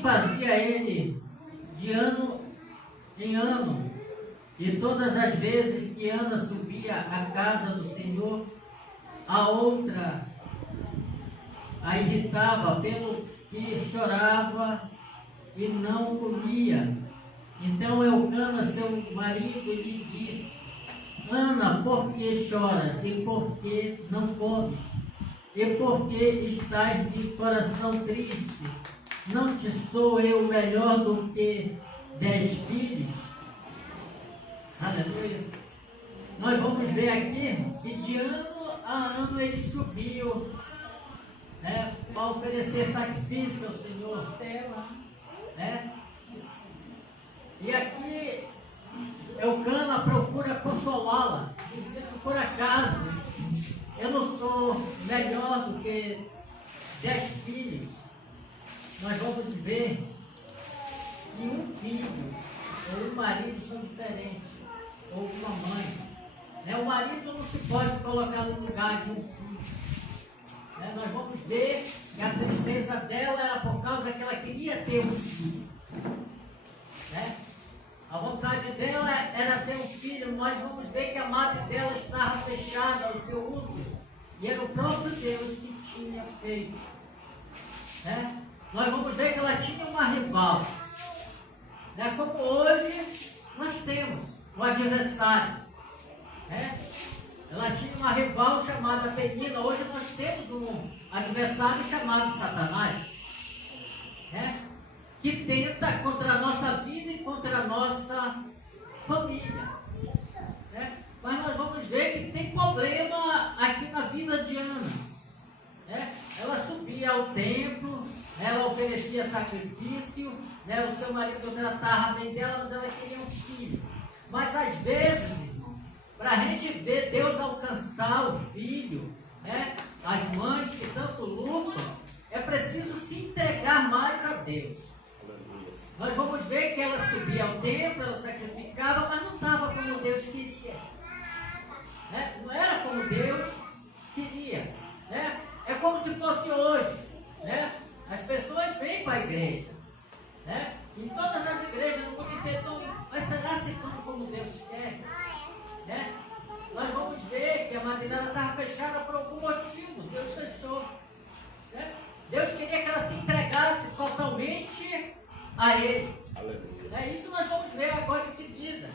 assim fazia ele de ano em ano. E todas as vezes que Ana subia à casa do Senhor, a outra a irritava, pelo que chorava e não comia. Então Eucana, seu marido, lhe disse: Ana, por que choras? E por que não comes? E por que estás de coração triste? Não te sou eu melhor do que 10 filhos? Aleluia. Nós vamos ver aqui que de ano a ano ele subiu, né, para oferecer sacrifício ao Senhor. Né? E aqui Eucana procura consolá-la, dizendo: por acaso eu não sou melhor do que 10 filhos? Nós vamos ver que um filho ou um marido são diferentes, ou uma mãe. Né? O marido não se pode colocar no lugar de um filho. Né? Nós vamos ver que a tristeza dela era por causa que ela queria ter um filho. Né? A vontade dela era ter um filho, mas vamos ver que a madre dela estava fechada ao seu útero. E era o próprio Deus que tinha feito. Né? Nós vamos ver que ela tinha uma rival. Né? Como hoje nós temos um adversário. Né? Ela tinha uma rival chamada Penina. Hoje nós temos um adversário chamado Satanás. Né? Que tenta contra a nossa vida e contra a nossa família. Né? Mas nós vamos ver que tem problema aqui na vida de Ana. Né? Ela subia ao templo, ela oferecia sacrifício, né? O seu marido tratava bem dela, mas ela queria um filho. Mas às vezes, para a gente ver Deus alcançar o filho, né? As mães que tanto lutam, é preciso se entregar mais a Deus. Nós vamos ver que ela subia ao templo, ela sacrificava, mas não estava como Deus queria. Né? Não era como Deus queria. Né? É como se fosse hoje. Né? As pessoas vêm para a igreja. Né? Em todas as igrejas no mundo inteiro estão indo. Mas será se estão como Deus quer? Né? Nós vamos ver que a madrinha estava fechada por algum motivo. Deus fechou. Né? Deus queria que ela se entregasse totalmente a Ele. É isso nós vamos ver agora em seguida.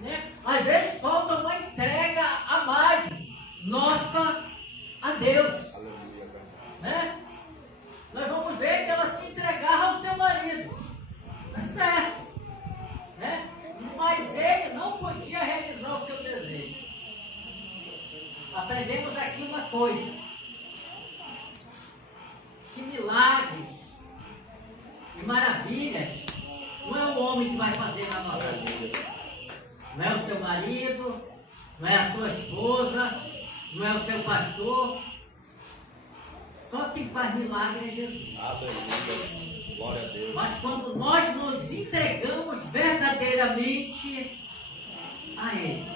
Né? Às vezes falta uma entrega a mais nossa a Deus. Né? Nós vamos ver que ela se entregava ao seu marido. Tá certo. Né? Mas ele não podia realizar o seu desejo. Aprendemos aqui uma coisa: que milagres e maravilhas não é o homem que vai fazer na nossa vida. Não é o seu marido, não é a sua esposa, não é o seu pastor. Só quem faz milagre é Jesus. Aleluia. Glória a Deus. Mas quando nós nos entregamos verdadeiramente a Ele,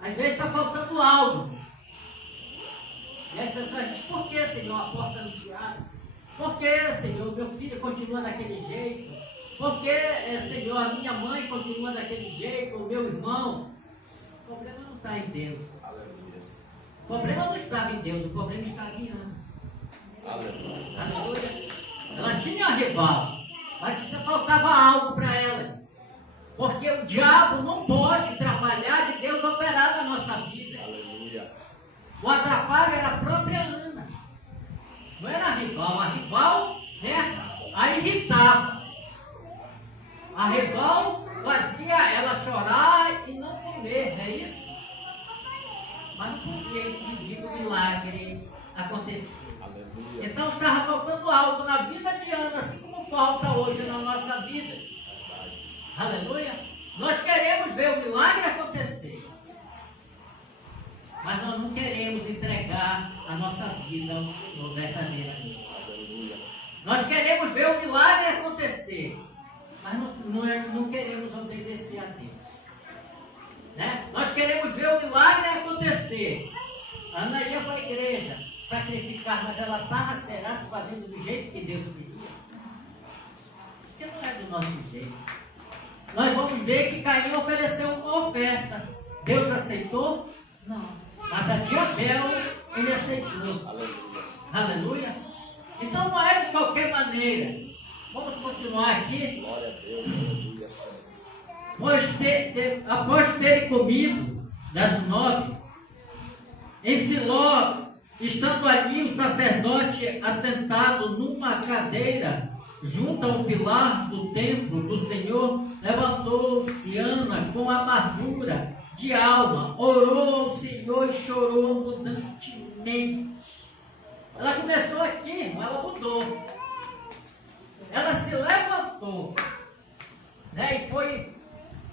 às vezes está faltando algo. E as pessoas dizem: por que, Senhor, a porta anunciada? Por que, Senhor, meu filho continua daquele jeito? Por que, Senhor, a minha mãe continua daquele jeito? O meu irmão? O problema não está em Deus. Aleluia. O problema não estava em Deus, o problema está em Ana. Aleluia. Aleluia. Ela tinha uma rival, mas faltava algo para ela. Porque o diabo não pode trabalhar de Deus operar na nossa vida. Aleluia. O atrapalho era a própria Ana. Não era a rival, né, a irritava. A rival fazia ela chorar e não comer, não é isso? Mas não podia impedir que o milagre acontecer. Aleluia. Então estava faltando algo na vida de Ana, assim como falta hoje na nossa vida. Aleluia. Nós queremos ver o milagre acontecer, mas nós não queremos entregar a nossa vida ao Senhor verdadeiramente. Aleluia. Nós queremos ver o milagre acontecer, mas nós não queremos obedecer a Deus. Né? Nós queremos ver o milagre acontecer. Ana ia para a igreja sacrificar, mas ela estava, será, se fazendo do jeito que Deus queria? do nosso jeito. Nós vamos ver que Caim ofereceu uma oferta. Deus aceitou? Não. Mas a de Abel, ele aceitou. Aleluia. Aleluia. Então não é de qualquer maneira. Vamos continuar aqui. Glória a Deus. Aleluia. Após terem comido, verso 9, em Siló, estando ali o sacerdote assentado numa cadeira, junto ao pilar do templo do Senhor, levantou-se Ana com amargura de alma, orou ao Senhor e chorou abundantemente. Ela começou aqui, mas ela mudou. Ela se levantou, né, e foi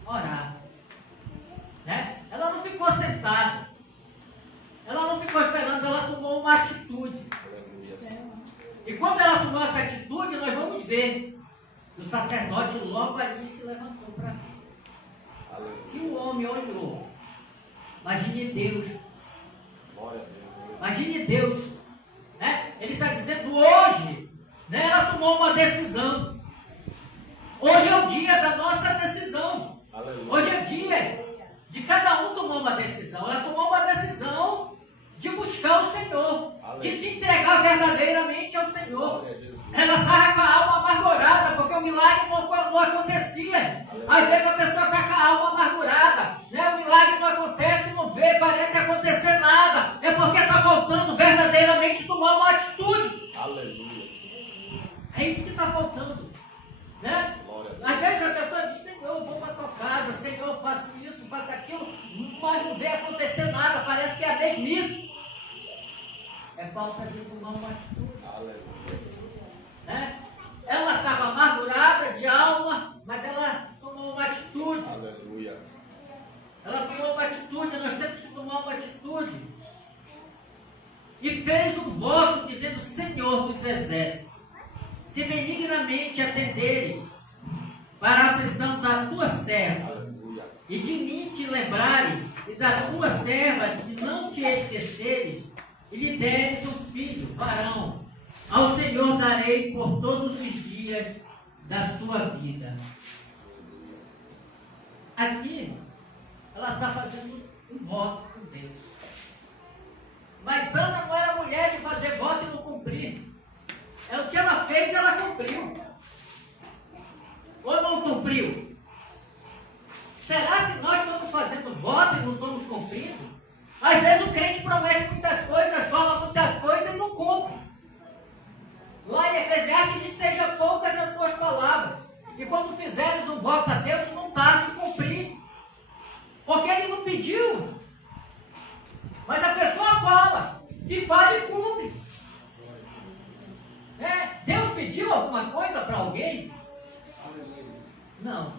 orar. Né? Ela não ficou sentada. Ela não ficou esperando, ela tomou uma atitude. E quando ela tomou essa atitude, nós vamos ver. O sacerdote logo ali se levantou para ver. Se o homem olhou, imagine Deus. Imagine Deus. Né? Ele está dizendo hoje, né, ela tomou uma decisão. Hoje é o dia da nossa decisão. Hoje é o dia de cada um tomar uma decisão. Ela tomou uma decisão de buscar o Senhor, de se entregar verdadeiramente ao Senhor. Ela estava com a alma amargurada, porque o milagre não acontecia. Às vezes a pessoa está com a alma amargurada, né? O milagre não acontece, não vê, parece acontecer nada. É porque está faltando verdadeiramente tomar uma atitude. Aleluia. É isso que está faltando, né? Às vezes a pessoa diz: Senhor, eu vou para a tua casa, Senhor, eu faço isso, faço aquilo, mas não vê acontecer nada, parece que é a mesmice. É falta de tomar uma atitude. Aleluia. Né? Ela estava amargurada de alma, mas ela tomou uma atitude. Aleluia. Ela tomou uma atitude, nós temos que tomar uma atitude. E fez um voto dizendo: Senhor dos exércitos, se benignamente atenderes para a aflição da tua serva, Aleluia. e de mim te lembrares, e da tua serva de não te esqueceres, e lhe deres um filho, varão, ao Senhor darei por todos os dias da sua vida. Aqui, ela está fazendo um voto com Deus. Mas Ana não era mulher de fazer voto e não cumprir. É o que ela fez, ela cumpriu. Ou não cumpriu? Será se nós estamos fazendo voto e não estamos cumprindo? Às vezes o crente promete muitas coisas, fala muita coisa e não cumpre. Lá em Eclesiastes diz: seja poucas as tuas palavras. E quando fizeres um voto a Deus, não tarde em cumprir. Porque ele não pediu. Mas a pessoa fala. Se fala e cumpre. Deus pediu alguma coisa para alguém? Não.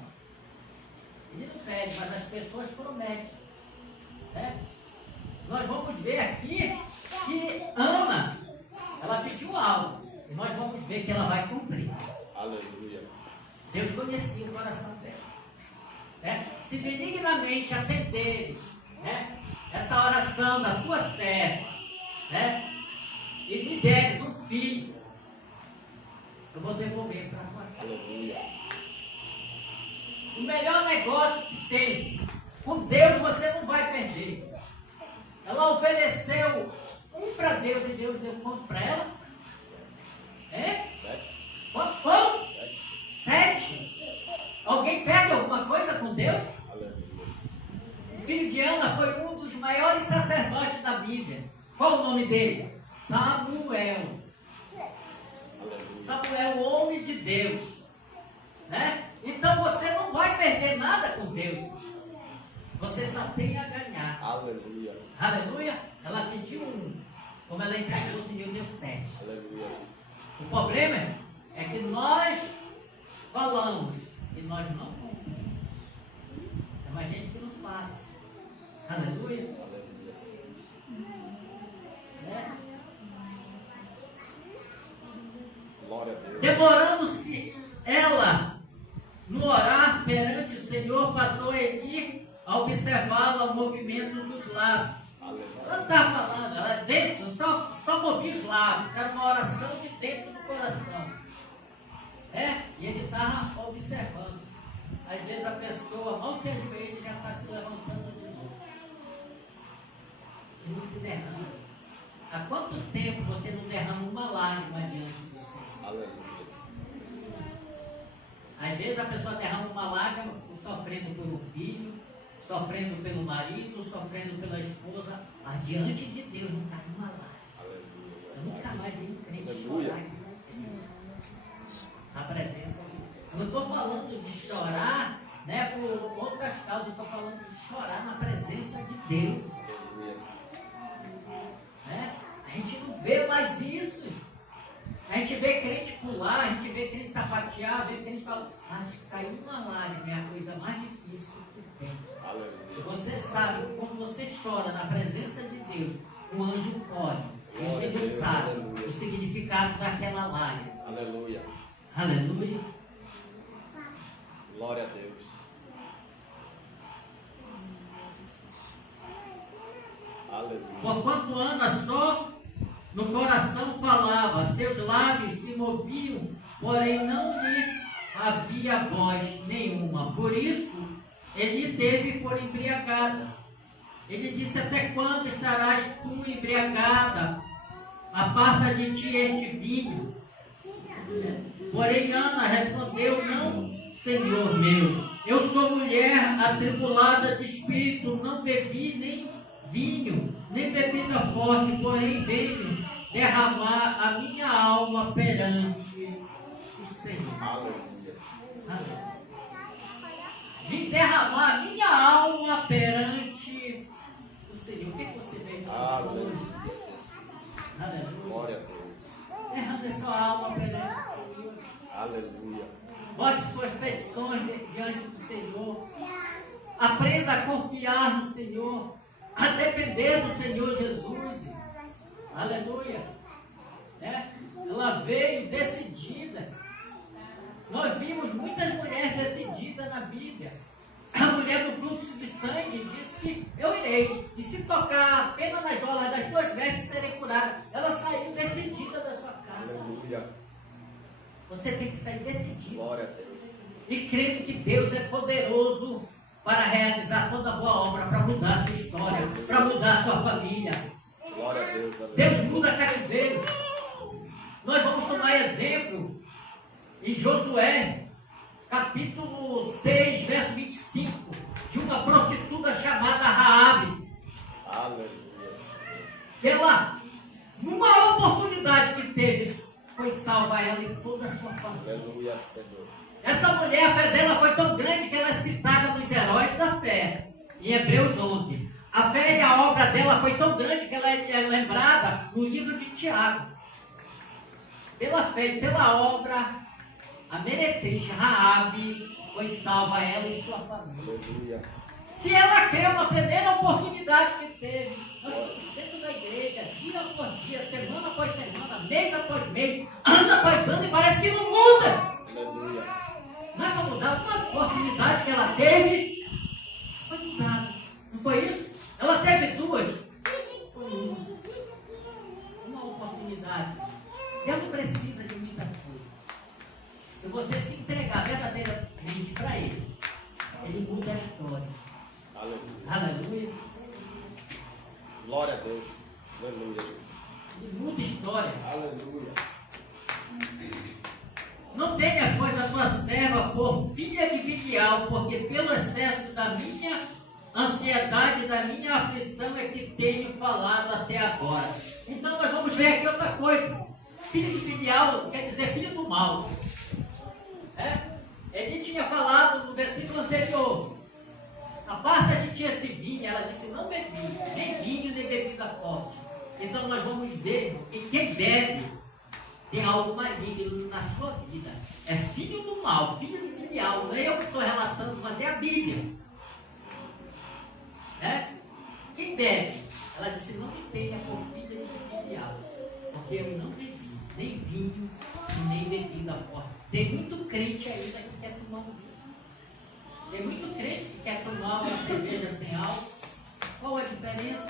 Ele não pede, mas as pessoas prometem. Nós vamos ver aqui que Ana, ela pediu algo. E nós vamos ver que ela vai cumprir. Aleluia. Deus conhecia o coração dela. Se benignamente atenderes, essa oração da tua serva, e me deres um filho, eu vou devolver para a tua casa. Aleluia. O melhor negócio que tem com Deus você não vai perder. Ela ofereceu um para Deus e Deus deu quanto para ela? 7. Quantos foram? 7. Alguém perde alguma coisa com Deus? Aleluia. O filho de Ana foi um dos maiores sacerdotes da Bíblia. Qual o nome dele? Samuel. Aleluia. Samuel, o homem de Deus. Então você não vai perder nada com Deus. Você só tem a ganhar. Aleluia. Aleluia. Ela pediu um. Como ela entregou, o Senhor deu 7. Aleluia. O problema é que nós falamos e nós não cumprimos. É mais gente que não faz. Aleluia. Aleluia. Glória a Deus. Demorando-se ela no orar perante o Senhor, passou Eli a observá-la o movimento dos lábios. Ela não estava falando, ela dentro, só movia os lábios, era uma oração de dentro do coração. E ele estava observando. observando. Às vezes a pessoa mal se ajoelha e já está se levantando de novo. E não se derrama. Há quanto tempo você não derrama uma lágrima diante do Senhor? Aleluia. Às vezes a pessoa derrama uma lágrima sofrendo por um filho, sofrendo pelo marido, sofrendo pela esposa, mas diante de Deus não está uma lágrima. Aleluia. Eu nunca mais vi um crente Aleluia. chorar na presença de Deus. Eu não estou falando de chorar, né, por outras causas, eu estou falando de chorar na presença de Deus. Aleluia. Né? A gente não vê mais isso. A gente vê crente pular, a gente vê crente sapatear, vê crente falar, mas caiu uma lágrima, é a coisa mais difícil que tem. E Aleluia. você sabe que quando você chora na presença de Deus, o anjo corre. E o Senhor sabe o significado daquela lágrima. Aleluia. Aleluia. Glória a Deus. Aleluia. Porquanto Ana só no coração falava, seus lábios se moviam, porém não lhe havia voz nenhuma. Por isso, ele teve por embriagada. Ele disse, até quando estarás tu embriagada? Aparta de ti este vinho. Porém Ana respondeu, não, Senhor meu, eu sou mulher atribulada de espírito, não bebi nem vinho, nem bebida forte, porém venho derramar a minha alma perante o Senhor. Aleluia. Vim derramar a minha alma perante o Senhor. O que você veio fazer hoje? Aleluia. Aleluia. Glória a Deus. Derrame sua alma perante o Senhor. Aleluia. Bote suas petições diante do Senhor. Aprenda a confiar no Senhor. A depender do Senhor Jesus. Aleluia. Ela veio decidida. Nós vimos muitas mulheres decididas na Bíblia. A mulher do fluxo de sangue disse, eu irei. E se tocar apenas nas orlas das suas vestes, serei curada. Ela saiu decidida da sua casa. Aleluia. Você tem que sair decidido. Glória a Deus. E crendo que Deus é poderoso para realizar toda boa obra, para mudar a sua história, para mudar a sua família. Glória a Deus. Aleluia. Deus muda cativeiro. Nós vamos tomar exemplo em Josué, capítulo 6, verso 25, de uma prostituta chamada Raabe. Aleluia. Pela uma oportunidade que teve, foi salva ela e toda a sua família. Aleluia, Senhor. Essa mulher, a fé dela foi tão grande que ela é citada nos heróis da fé, em Hebreus 11. A fé e a obra dela foi tão grande que ela é lembrada no livro de Tiago. Pela fé e pela obra, a meretriz Raabe foi salva ela e sua família. Aleluia. Se ela creu na primeira oportunidade que teve, nós estamos dentro da igreja, dia após dia, semana após semana, mês após mês, ano após ano, e parece que não muda. Aleluia. Não é para mudar, uma oportunidade que ela teve, foi mudada. Não foi isso? Ela teve duas. Foi uma oportunidade. Deus não precisa de muita coisa. Se você se entregar verdadeiramente para Ele, Ele muda a história. Aleluia. Aleluia. Glória a Deus. Aleluia. Ele muda a história. Aleluia. Não tenha, pois, a tua serva por filha de Bilial, porque pelo excesso da minha ansiedade, da minha aflição é que tenho falado até agora. Então nós vamos ver aqui outra coisa. Filho de Bilial quer dizer filho do mal. Ele tinha falado no versículo anterior, aparta de ti esse vinho. Ela disse, não bebi, nem vinho, nem bebida forte. Então nós vamos ver que quem bebe tem algo maligno na sua vida. É filho do mal, filho de Bilial. Não é eu que estou relatando, mas é a Bíblia. Quem bebe? Ela disse, não me tenha por filha de Bilial, porque eu não bebi nem vinho e nem bebida forte. Tem muito crente ainda que quer tomar um vinho. Tem muito crente que quer tomar uma cerveja sem álcool. Qual a diferença?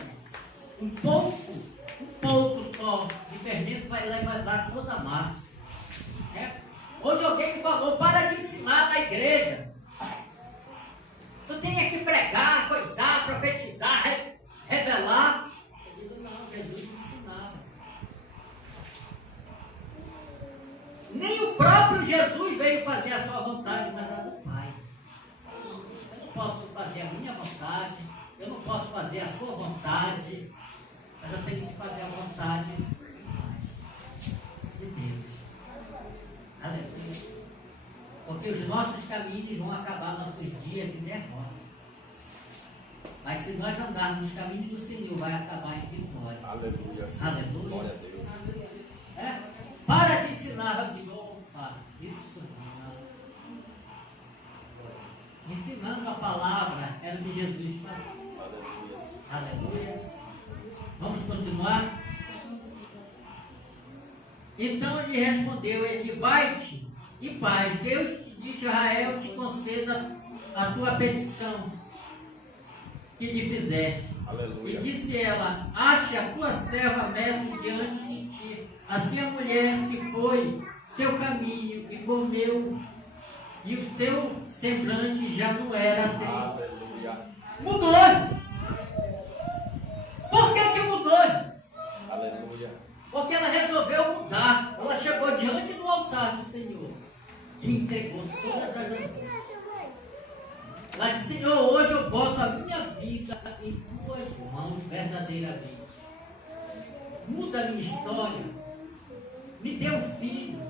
Um pouco só de fermento vai levar toda a massa. Hoje alguém me falou, para de ensinar ensinar na igreja. Tu tem que pregar, coisar, profetizar, revelar. Eu digo, não, Jesus ensinava. Nem o próprio Jesus veio fazer a sua vontade, mas a do Pai. Eu não posso fazer a minha vontade, eu não posso fazer a sua vontade, mas eu tenho que fazer a vontade de Deus. Aleluia. Porque os nossos caminhos vão acabar nossos dias de derrota. Mas se nós andarmos nos caminhos do Senhor, vai acabar em vitória. Aleluia. Aleluia. Glória a Deus. Para de ensinar de novo, Pai. Isso não. Ensinando a palavra era de Jesus. Aleluia. Aleluia. Vamos continuar? Então ele respondeu, ele vai-te e paz, Deus de Israel te conceda a tua petição que lhe fizeste. Aleluia. E disse ela, ache a tua serva mestre diante de ti. Assim a mulher se foi seu caminho e comeu, e o seu semblante já não era triste. Aleluia. Mudou. Por que mudou? Aleluia. Porque ela resolveu mudar. Ela chegou diante do altar do Senhor e entregou todas as andanças. Ela disse, Senhor, hoje eu boto a minha vida em tuas mãos verdadeiramente. Muda a minha história. Me dê um filho.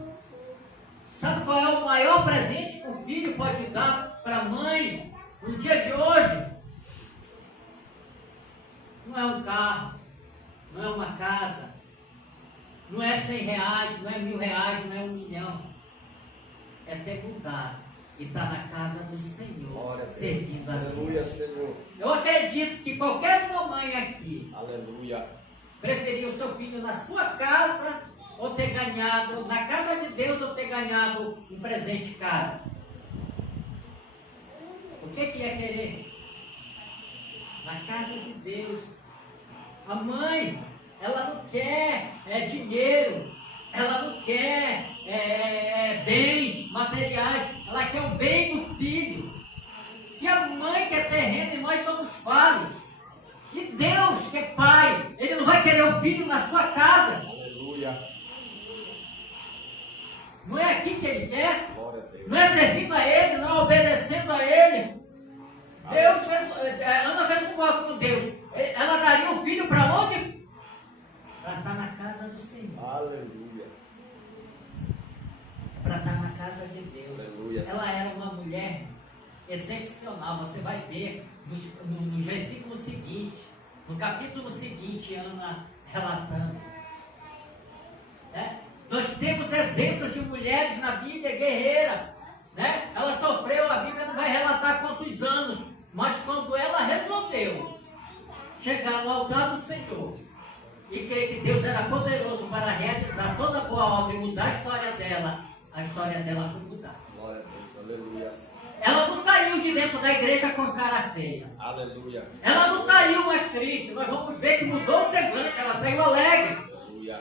Sabe qual é o maior presente que um filho pode dar para a mãe no dia de hoje? Não é um carro, não é uma casa, não é 100 reais, não é 1000 reais, não é 1 milhão. É ter mudado e estar na casa do Senhor, servindo a Deus. Aleluia, Senhor. Eu acredito que qualquer mamãe aqui Aleluia. preferia o seu filho na sua casa ou ter ganhado, na casa de Deus, ou ter ganhado um presente caro. O que ia querer? Na casa de Deus. A mãe, ela não quer dinheiro, ela não quer bens materiais, ela quer o bem do filho. Se a mãe quer terreno e nós somos falhos, e Deus, que é pai, ele não vai querer o filho na sua casa. Aleluia. Não é aqui que ele quer, Glória a Deus. não é servindo a ele, não é obedecendo a ele. Deus fez, Ana fez um voto com Deus. Ela daria o filho para onde? Para estar na casa do Senhor. Aleluia. Para estar na casa de Deus. Aleluia. Ela era uma mulher excepcional. Você vai ver nos versículos seguintes, no capítulo seguinte, Ana relatando. Nós temos exemplos de mulheres na Bíblia guerreira. Ela sofreu, a Bíblia não vai relatar quantos anos, mas quando ela resolveu chegar no altar do Senhor e crer que Deus era poderoso para realizar toda a boa obra e mudar a história dela foi mudada. Glória a Deus. Aleluia. Ela não saiu de dentro da igreja com cara feia. Aleluia. Ela não saiu mais triste. Nós vamos ver que mudou o semblante, ela saiu alegre. Aleluia.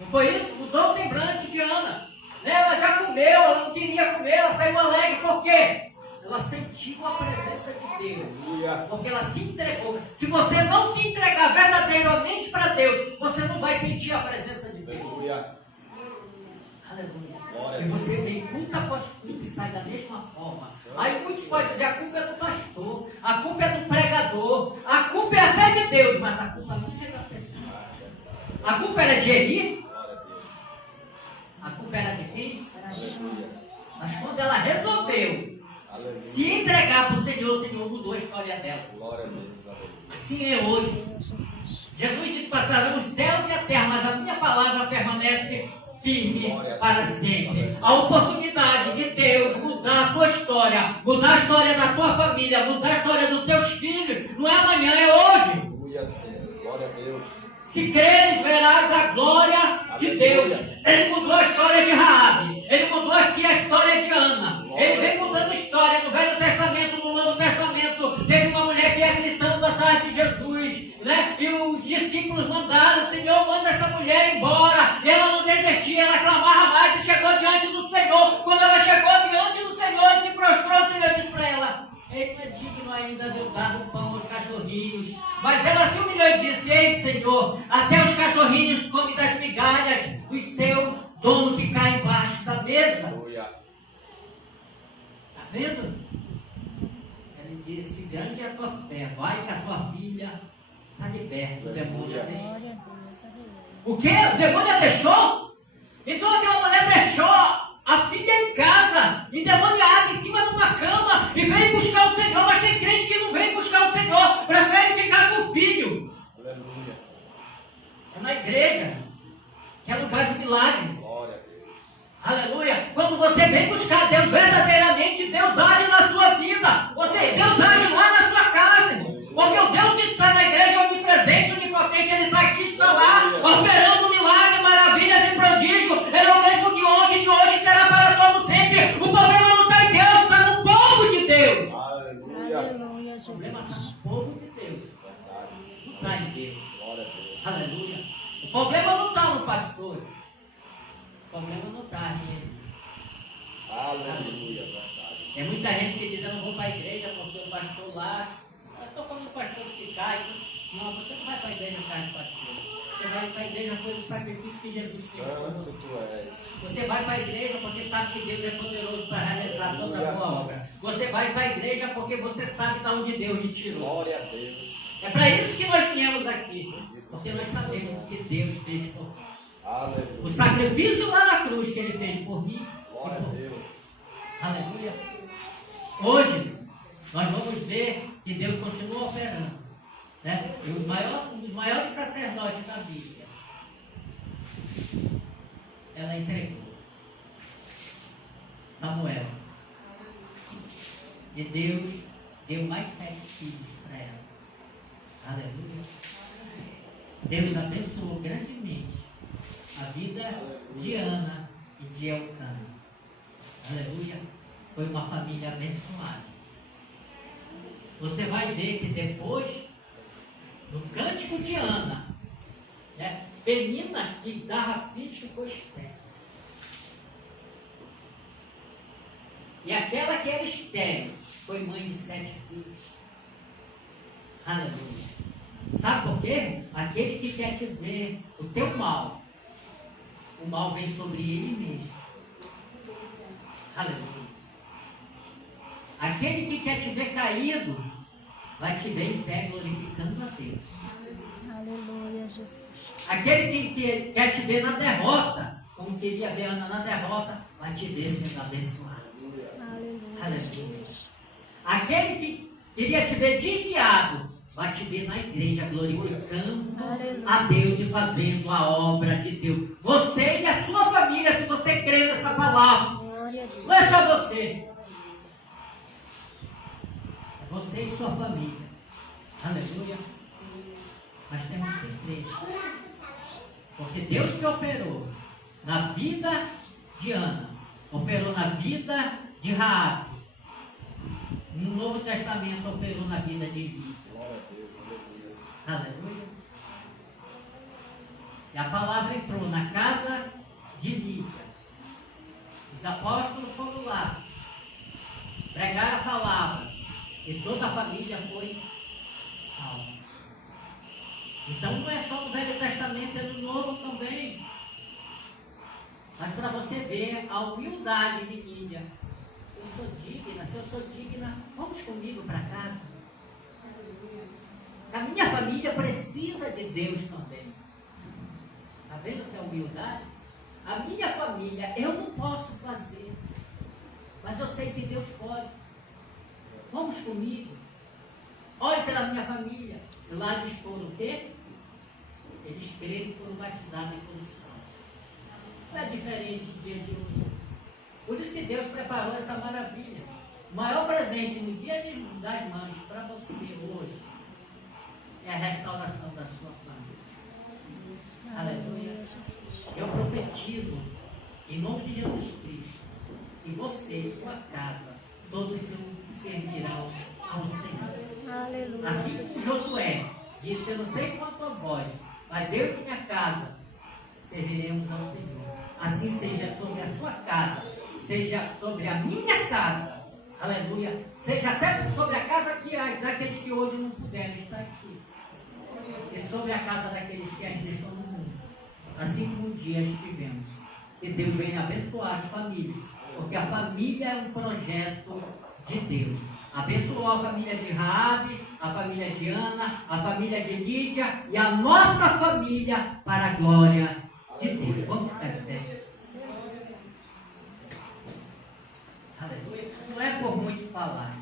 Não foi isso? Mudou o semblante de Ana. Ela já comeu, ela não queria comer, ela saiu alegre. Por quê? Ela sentiu a presença de Deus. Aleluia. Porque ela se entregou. Se você não se entregar verdadeiramente para Deus, você não vai sentir a presença de Deus. Aleluia. Aleluia. Glória a E Deus. você vem culto após culto e sai da mesma forma. Aí muitos podem dizer, a culpa é do pastor, a culpa é do pregador, a culpa é até de Deus, mas a culpa não é da pessoa. A culpa era de Eli? Glória a Deus. A culpa era de quem? Era de Eli. Aleluia. Mas quando ela resolveu Aleluia. se entregar para o Senhor mudou a história dela. Glória a Deus. Aleluia. Assim é hoje. Jesus disse, passarão os céus e a terra, mas a minha palavra permanece firme para sempre. A oportunidade de Deus mudar a tua história, mudar a história da tua família, mudar a história dos teus filhos, não é amanhã, é hoje. Aleluia, Senhor. Glória a Deus. Se creres, verás a glória de Deus. Ele mudou a história de Raabe. Ele mudou aqui a história de Ana. Ele vem mudando história no Velho Testamento, no Novo Testamento. Teve uma mulher que ia gritando atrás de Jesus, e os discípulos mandaram, Senhor, manda essa mulher embora. E ela não desistia, ela clamava mais e chegou diante do Senhor. Quando ela chegou Senhor disse para ela: ele não é digno ainda de eu dar o pão aos cachorrinhos. Mas ela se humilhou e disse: ei, Senhor, até os cachorrinhos comem das migalhas dos seus donos que caem embaixo da mesa. Aleluia. Está vendo? Ele disse: grande é a tua fé, vai que a tua filha está liberta. O demônio a deixou. O quê? O demônio a deixou? Então aquela mulher deixou a filha em casa, endemoniada, em cima de uma cama, e veio buscar o Senhor. Mas tem crente que não vem buscar o Senhor, prefere ficar com o filho. Aleluia. É na igreja, que é lugar de milagre. Glória a Deus. Aleluia. Quando você vem buscar Deus verdadeiramente, Deus age na sua vida. Deus age lá na sua casa, irmão. Porque o Deus que está na igreja é onipresente, onipotente, Ele está aqui, está lá, operando milagre, maravilhas e prodígio. Ele é o mesmo de ontem, de hoje, será para todo sempre. O problema não está em Deus, está no povo de Deus. Aleluia. Aleluia, O problema está Jesus. no povo de Deus, Verdade. não está em Deus. Glória a Deus. Aleluia. O problema não está no pastor. O problema não está nele. Aleluia. Verdade. Tem muita gente que diz: eu não vou para a igreja porque o pastor lá. Eu estou falando do pastor que cai. Não, você não vai para a igreja por causa do pastor. Você vai para a igreja pelo sacrifício que Jesus fez por Santo você. tu és. Você vai para a igreja porque sabe que Deus é poderoso para realizar toda boa obra. Você vai para a igreja porque você sabe de onde Deus lhe tirou. Glória a Deus. É para isso que nós viemos aqui. Porque nós sabemos o que Deus fez por nós. O Aleluia. sacrifício lá na cruz que Ele fez por mim. Glória a Deus. Aleluia. Hoje, nós vamos ver que Deus continua operando. Né? E um dos maiores sacerdotes da Bíblia, ela entregou Samuel. E Deus deu mais 7 filhos para ela. Aleluia. Deus abençoou grandemente a vida de Ana e de Elcana. Aleluia. Foi uma família abençoada. Você vai ver que depois, no cântico de Ana, né, Penina, que dava filhos, ficou estéril. E aquela que era estéril foi mãe de 7 filhos. Aleluia. Sabe por quê? Aquele que quer te ver o teu mal, o mal vem sobre ele mesmo. Aleluia. Aquele que quer te ver caído, vai te ver em pé glorificando a Deus. Aleluia, Jesus. Aquele que quer te ver na derrota, como queria ver Ana na derrota, vai te ver sendo abençoado. Aleluia. Aleluia. Aquele que queria te ver desviado, vai te ver na igreja glorificando Aleluia. a Deus e fazendo a obra de Deus. Você e a sua família, se você crê nessa palavra. Glória a Deus. Não é só você. É você e sua família. Aleluia. Mas temos que crer. Porque Deus que operou na vida de Ana, operou na vida de Raabe, no Novo Testamento operou na vida de Lídia. Glória a Deus. Aleluia. Aleluia. E a palavra entrou na casa de Lídia. Os apóstolos foram lá, pregaram a palavra, e toda a família foi salva. Então não é só no Velho Testamento, é no Novo também. Mas para você ver a humildade de Lídia. Eu sou digna, se eu sou digna, vamos comigo para casa. A minha família precisa de Deus também. Está vendo que é humildade? A minha família, eu não posso fazer, mas eu sei que Deus pode. Vamos comigo. Olhe pela minha família. Lá eles foram o quê? Eles creram e foram batizados em condição. Não é diferente do dia de hoje. Por isso que Deus preparou essa maravilha. O maior presente no dia das mães para você hoje é a restauração da sua família. Aleluia. Eu profetizo, em nome de Jesus Cristo, que você e sua casa, todos servirão ao Senhor. Aleluia. Assim como Josué disse: eu não sei quanto a vós, mas eu e minha casa serviremos ao Senhor. Assim seja sobre a sua casa, seja sobre a minha casa. Aleluia. Seja até sobre a casa daqueles que hoje não puderam estar aqui. E sobre a casa daqueles que ainda estão no mundo. Assim como um dia estivemos. Que Deus venha abençoar as famílias. Porque a família é um projeto de Deus. Abençoou a família de Raabe, a família de Ana, a família de Lídia e a nossa família para a glória de Deus. Vamos ficar de pé. Aleluia. Não é por muito falar.